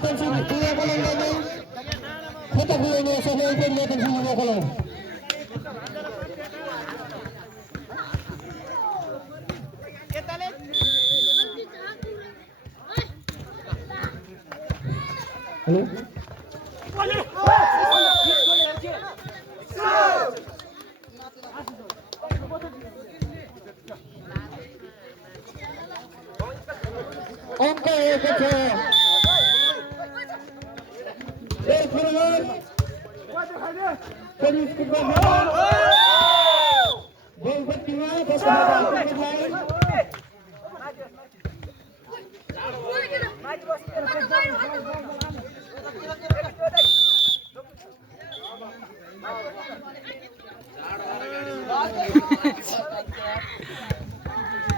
परिवर्तनशील दुवै गोलन्दाजले खता पुर्याउने सफल परिवर्तनशील गोल हेलो अंक एक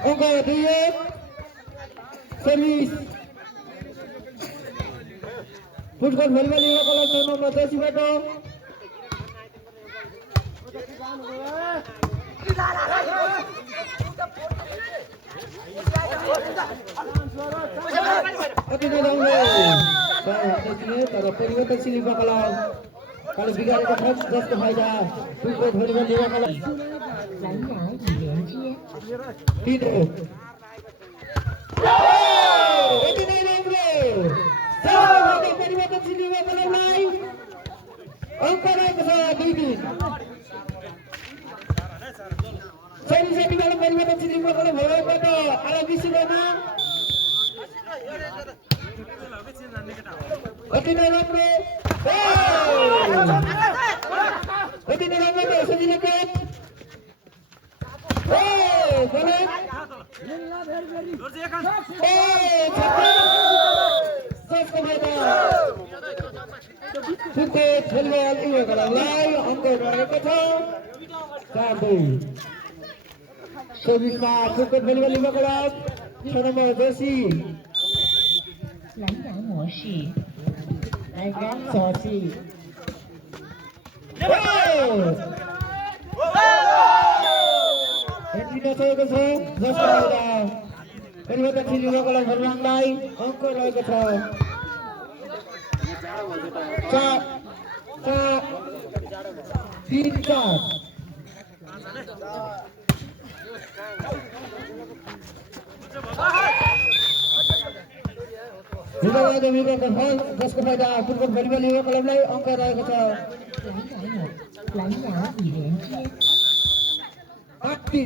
अंक दुई सर्भिस फुटबल भलिबल युवा क्लब नम्बर 10 बाट अति नै राम्रो तर परिवर्तनशील युवा क्लब काले बिगारेको छ जसको फाइदा फुटबल भलिबल युवा क्लब अति नै राम्रो परिवर्तनशील युवा क्लबलाई अंक रहेको छ 2-3 परिवर्तनशील युवा क्लब भएबाट आला विश्वमा अति नै राम्रो सजिलो अंक रहेको छ 4-2 24 फुटबल भलिबल युवा क्लब 6 नम्बर जर्सी蓝牙模式，蓝牙手机。एन्ट्रीमा रहेको छ जसको फाइदा परिवर्तनशील युवा क्लब भरवाङलाई अंक रहेको छ 3-4 जसको फाइदा फुटबल भलिबल युवा क्लबलाई अंक रहेको छ 蓝牙已连接。 8-3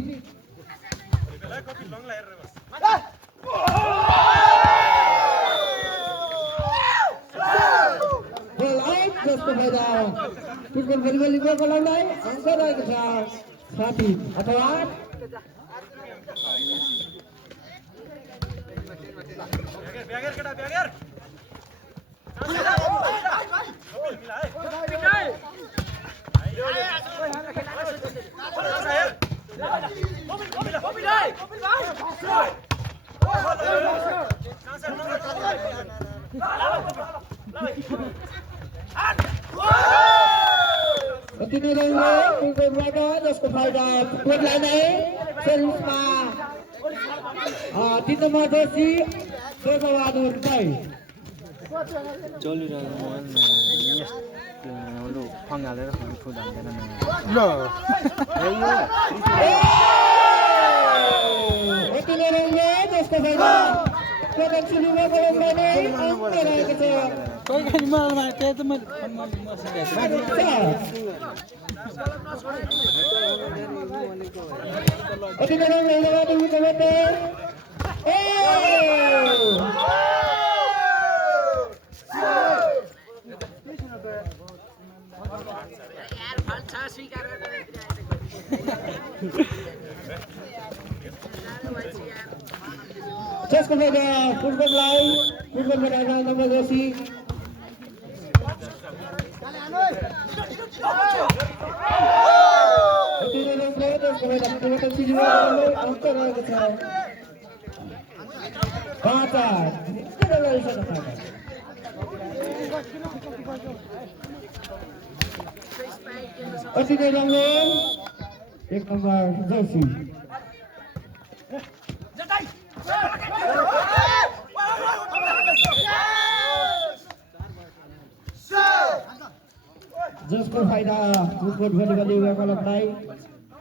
जसको फाइदा फुटबल भलिबल युवा क्लबलाई अंक रहेको छ 7 अथवा 8 अति नै राम्रो जसको फाइदा फुटबललाई नै सर्भिसमा 3 नम्बर जर्सी बहादुर भाइ चलिरहेको मोबाइलमा यस्तो फङ्गालेर फुट हाल्दैन ल अति नै राम्रो जसको फाइदा परिवर्तनशील युवा क्लबलाई नै अंक रहेको छ कोही खाली मोबाइलमा त्यही त मैले फोनमा मसिरहेको अति नै राम्रो जसको फाइदा फुटबललाई फुटबलबाट नम्बर जर्सी परिवर्तनशील युवा क्लबलाई अंक रहेको छ 5-8 अति नै राम्रो 1 नम्बर जर्सी जसको फाइदा फुटबल भलिबल युवा क्लबलाई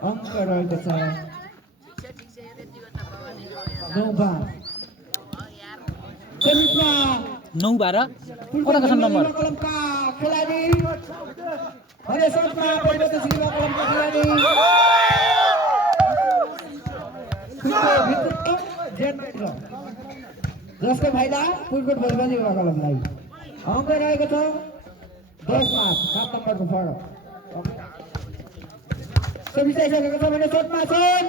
अङ्क रहेको छ 9-5 सेमिसमा 9-12 कताको छ नम्बर क्लबका खेलाडी अनि सटमा परिवर्तन युवा क्लबका खेलाडी जसको फाइदा फुटबल भलिबल युवा क्लबलाई अङ्क रहेको छ 10-5 7 नम्बरको फरक सबिसाइसकेको छ भने सटमा छन्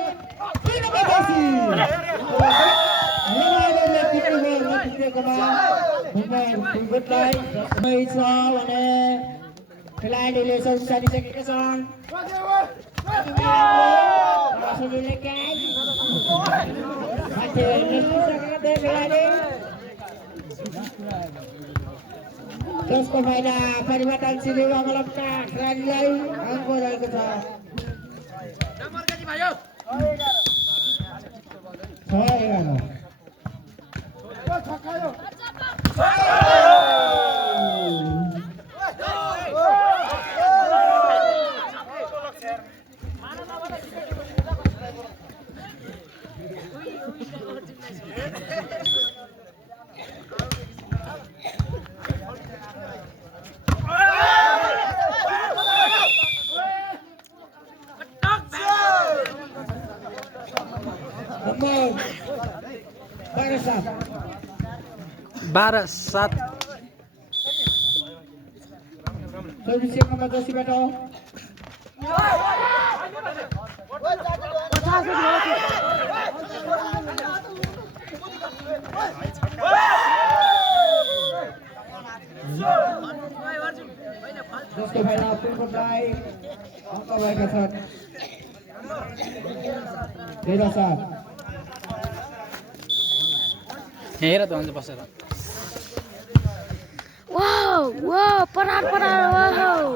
3 नम्बर जर्सी नेमारले पिट्नु गोल नपुगेकोमा मुम्बई फुटबललाई समय छ भने खेलाडीले सबिसाइसकेका छन् सजिलै क्याच माथि निस्किसकेका खेलाडी जसको फाइदा परिवर्तनशील युवा क्लबका खेलाडीलाई अङ्क रहेको छ 6-11 12-7 सर्भिसिङ नम्बर जर्सीबाट जसको फाइदा फुटबललाई अङ्क भएका छन् 13-7 हेर त हुन्छ बसेर वाउ वाउ परार वाउ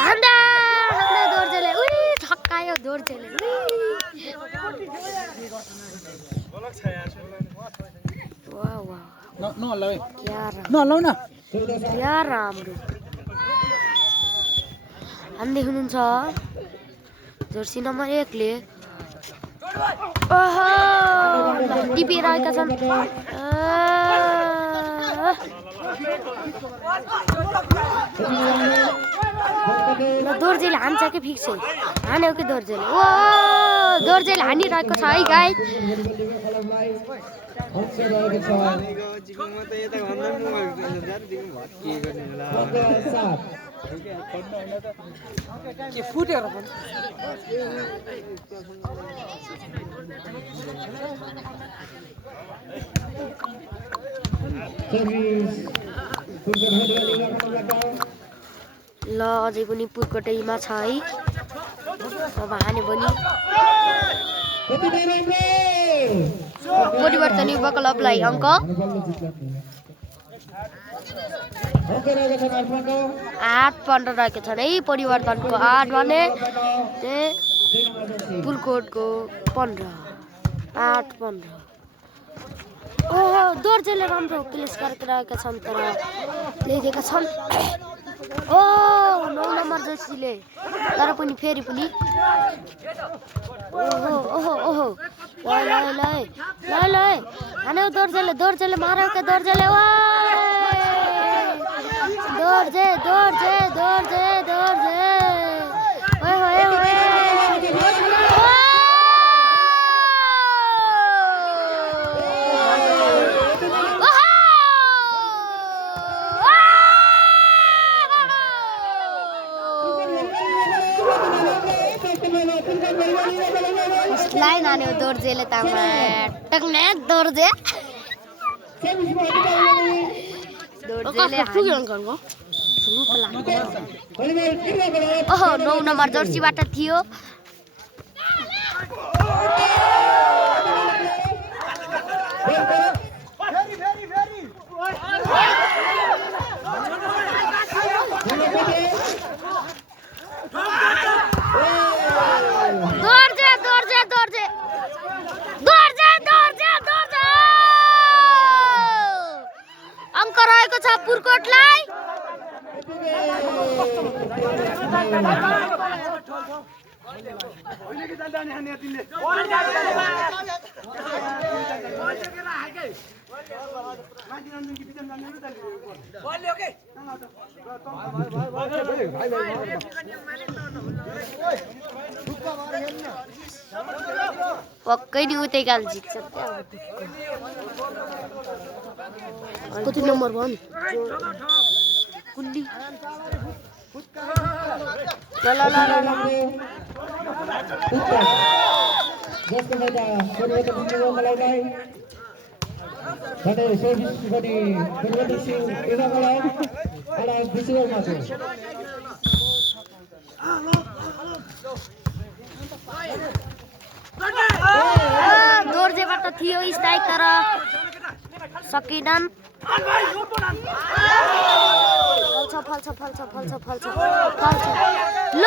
हान्दा दोर्जेले उई ठक्कायो दोर्जेले वाउ वाउ नहल्ला है यार नहल्लाउ न यार राम्रो हान्दै हुनुहुन्छ जर्सी नम्बर 1 ले ओहो टिपेर आएका छन् दोर्जेले हान्छ कि फिक्सै हान्यो कि दोर्जेले ओ दोर्जेले हानिरहेको छ है गाइस के फुटेर पनि ल अझै पनि पुर्कोटैमा छ है अब हाने पनि परिवर्तन युवा क्लबलाई अङ्क 8-15 रहेको छन् है परिवर्तनको 8 भने पुर्कोटको 15 8-15 ओहो दोर्जेले राम्रो प्लेस गरेका छन् तर लेखेका छन् ओ 9 नम्बर जर्सीले तर पनि फेरि पनि ओहो ओहो ओहो ल ल ल ल ल हान्यो दोर्जेले मार्यो के दोर्जेले ओ दोर्जे दोर्जे दोर्जे दोर्जे ओए ओए ओए लाइन आने दोर्जेले तामा टक्ने दोर्जे ओहो 9 नम्बर जर्सीबाट थियो अंक रहेको छ पुर्कोटलाई पक्कै नि उतै गाल जित्छ कति नम्बर भन् कुन्डी ल ल ल ल जसको मैदा परिवर्तन हुनुको लागि भने सर्भिस गरी परिवर्तन सिंह इनाको लागि ala बिसिरो माथि दोर्जेबाट थियो स्ट्राइक तर सकिनन् फल्छ ल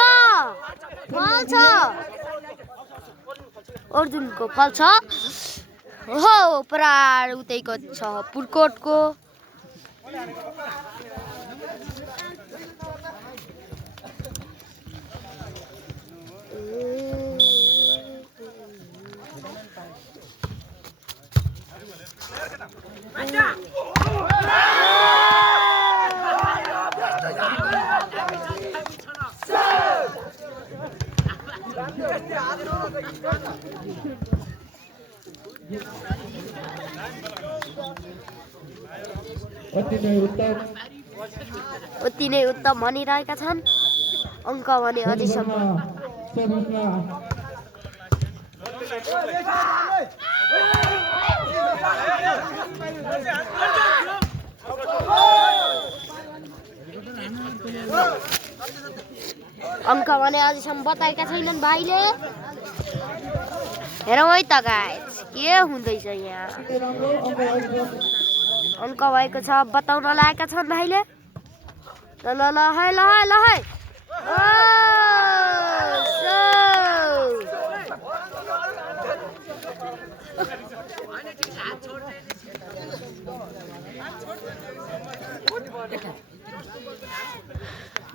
फल्छ अर्जुनको फल्छ हो परार उतैको छ पुरकोटको अति नै उत्तम भनिरहेका छन् अङ्क भने अझैसम्म अङ्क भने अझैसम्म बताएका छैनन् भाइले हेरौँ है त गाइस के हुँदैछ यहाँ अङ्क भएको छ बताउन लागेका छन् भाइले ल ल ल है ल है ल है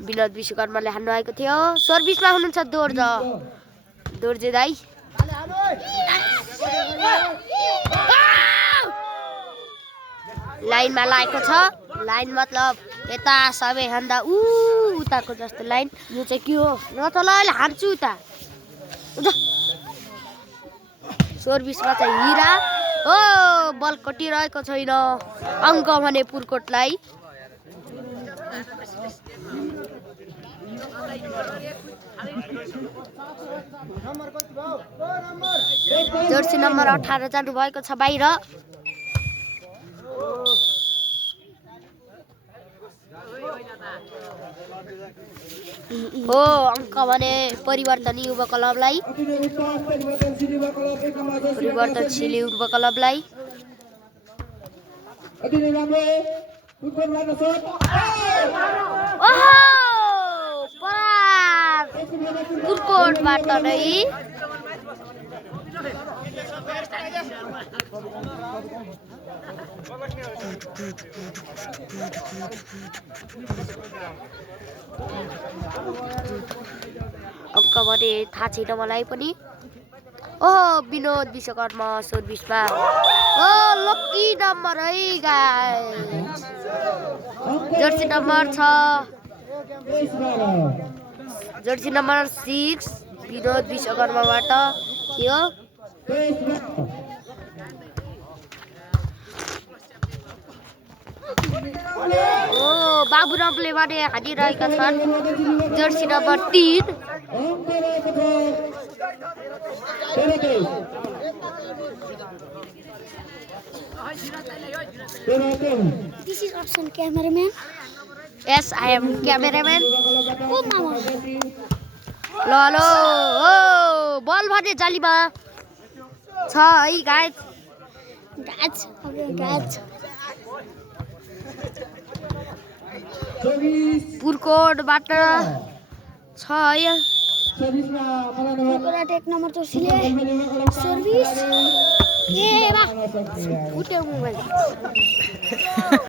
विनोद विश्वकर्माले हान्नु आएको थियो सर्भिसमा हुनुहुन्छ दोर्जे दाई लाइनमा लागेको छ लाइन मतलब यता सबैभन्दा उताको जस्तो लाइन यो चाहिँ के हो न त ल हान्छु उता सर्भिसमा चाहिँ हिरा हो बल कटिरहेको छैन अङ्क भने पुरकोटलाई जर्सी नम्बर 18 जानु भएको छ बाहिर हो अङ्क भने परिवर्तन युवा क्लबलाई परिवर्तनशील युवा क्लबलाई पुरकोटबाट नै अङ्क भने थाहा छैन मलाई पनि ओहो विनोद विश्वकर्मा सर्भिसमा ओ लकी नम्बर है guys jersey number 6 jersey number 6 Binod विश्वकर्माबाट थियो ओ बाबुरामले भने हानिरहेका छन् jersey number 3 This is option cameraman. Yes, I am cameraman. Oh mama. ल ओ बल भने जालीमा छ है गाइस Guys. पुरकोटबाट छ है Purat एक नम्बर जर्सीले सर्भिस ए बा उठ्यो मोबाइल